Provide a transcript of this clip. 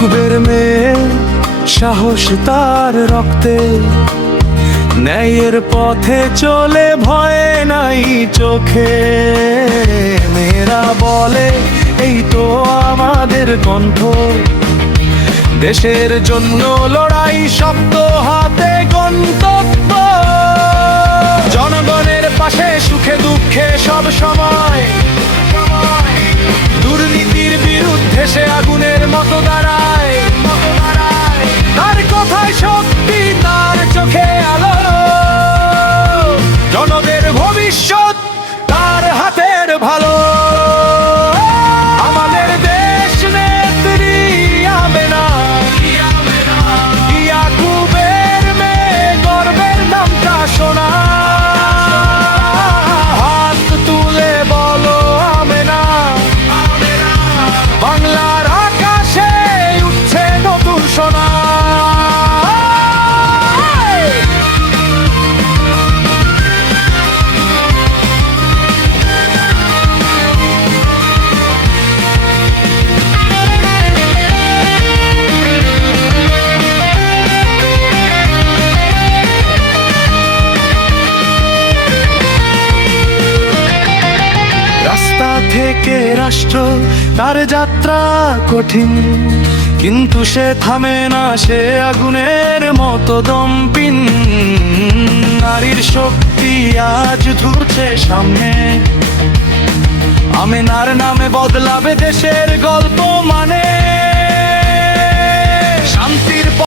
ইয়াকুবের মেয়ে, সাহস তার রক্তে, ন্যায়ের পথে চলে ভয় নাই চোখে। মেয়েরা বলে এই তো আমাদের কণ্ঠ, দেশের জন্য লড়াই শক্ত হাতে গন্তব্য। জনগণের পাশে সুখে দুঃখে সব সময়, দুর্নীতির বিরুদ্ধে সে আগুনের মতো দাঁড়ায়। তার কথায় শক্তি, তার চোখে আলো, জনদের ভবিষ্যৎ তার হাতের ভালো। আমাদের দেশ নেত্রী আমেনা, ইয়াকুবের মেয়ে, গর্বের নামটা শোনা। হাত তুলে বলো আমেনা, বাংলার আকাশে উঠছে নতুন সোনা। রাস্তা থেকে রাষ্ট্র, তার যাত্রা কঠিন, কিন্তু সে থামে না, সে আগুনের মতো দমপিন। নারীর শক্তি আজ ধুরছে সামনে, আমেনার নামে বদলাবে দেশের গল্প মানে।